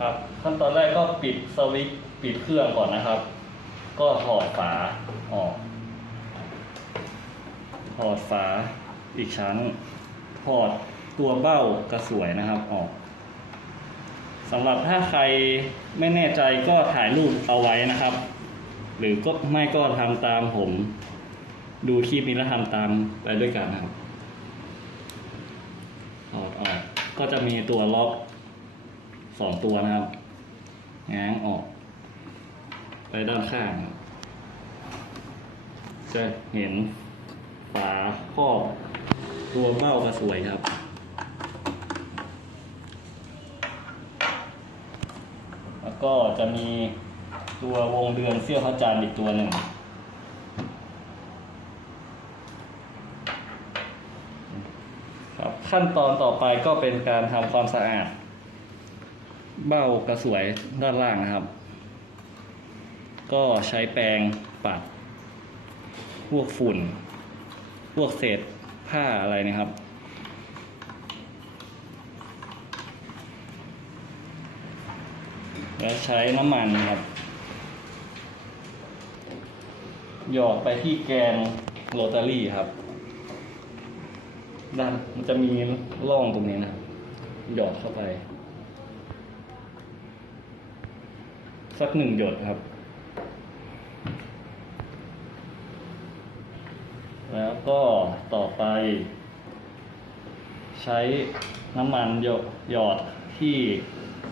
ครับ ขั้นตอนแรกก็ปิดสวิตช์ปิดเครื่องก่อนนะครับ ก็ถอดฝาออกถอดฝาอีกชั้นถอดตัวเบ้ากระสวยนะครับออกสำหรับถ้าใครไม่แน่ใจก็ถ่ายรูปเอาไว้นะครับ หรือก็ไม่ก็ทำตามผม ดูคลิปนี้แล้วทำตามไปด้วยกันนะครับถอดออกก็จะมีตัวล็อก สองตัวนะครับ ง้างออก ไปด้านข้าง จะเห็นฝาครอบตัวเบ้ากระสวยครับ แล้วก็จะมีตัววงเดือนเสี้ยวพระจันทร์อีกตัวหนึ่งครับขั้นตอนต่อไปก็เป็นการทำความสะอาด เบ้ากระสวยด้านล่างนะครับ ก็ใช้แปรงปัด พวกฝุ่น พวกเศษผ้าอะไรนะครับ แล้วใช้น้ำมันครับ หยอดไปที่แกนโรตารี่ครับ ด้านมันจะมีร่องตรงนี้นะ หยอดเข้าไป สักหนึ่งหยดครับ แล้วก็ต่อไป ใช้น้ำมันหยดหยอดที่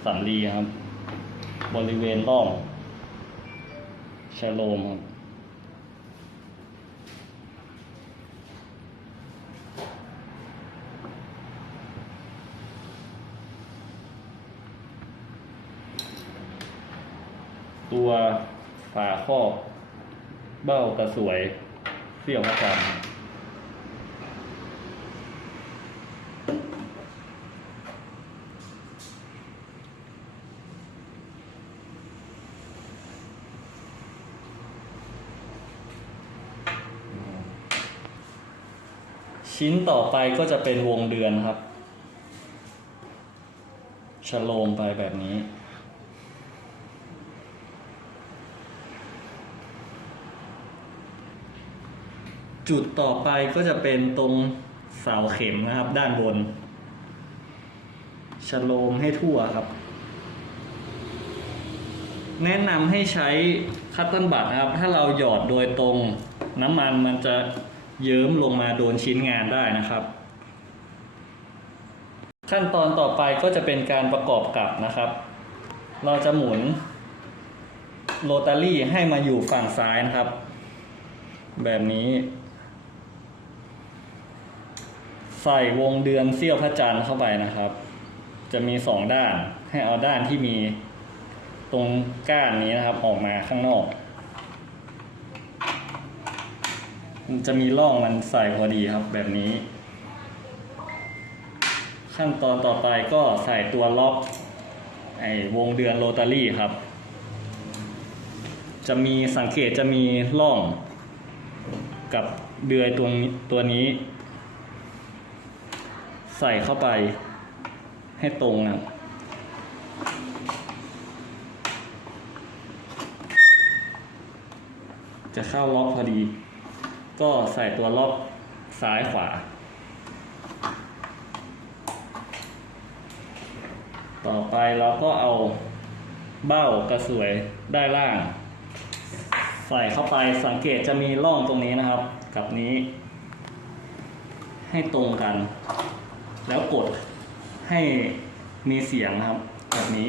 สำลีครับ บริเวณร่องแชโลมครับ ตัวฝาครอบเบ้ากระสวยเสี่ยวพระจันชิ้นต่อไปก็จะเป็นวงเดือนครับชะโลมไปแบบนี้ จุดต่อไปก็จะเป็นตรงเสาเข็มนะครับ ด้านบนชะโลมให้ทั่วครับ แนะนำให้ใช้คัตเติ้ลบัตนะครับ ถ้าเราหยอดโดยตรงน้ำมันมันจะเยิ้มลงมาโดนชิ้นงานได้นะครับ ขั้นตอนต่อไปก็จะเป็นการประกอบกับนะครับ เราจะหมุนโรตารี่ให้มาอยู่ฝั่งซ้ายนะครับ แบบนี้ ใส่วงเดือนเสี้ยวพระจันทร์เข้าไปนะครับ จะมีสองด้านให้เอาด้านที่มีตรงก้านนี้นะครับ ออกมาข้างนอก มันจะมีร่องมันใส่พอดีครับแบบนี้ ขั้นตอนต่อไปก็ใส่ตัวล็อก ไอ้วงเดือนโรตารี่ครับ จะมีสังเกตจะมีร่อง กับเดือยตัวตัวนี้ ใส่เข้าไปให้ตรงนะจะเข้าล็อกพอดี ก็ใส่ตัวล็อกซ้ายขวา ต่อไปเราก็เอาเบ้ากระสวยได้ล่าง ใส่เข้าไปสังเกตจะมีร่องตรงนี้นะครับ กับนี้ ให้ตรงกัน แล้วกดให้มีเสียงนะครับแบบนี้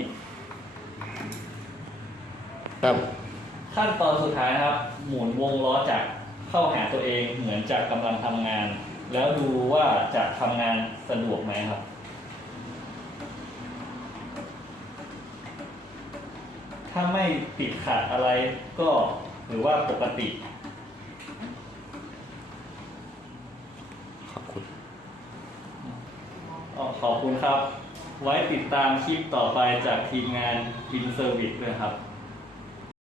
ครับ ขั้นตอนสุดท้ายนะครับ หมุนวงล้อจักรเข้าหาตัวเองเหมือนจะกำลังทำงาน แล้วดูว่าจะทำงานสะดวกไหมครับถ้าไม่ติดขัดอะไรก็หรือว่าปกติ ขอบคุณอ๋อ ขอบคุณครับ ไว้ติดตามคลิปต่อไปจากทีมงาน In Service ด้วยครับ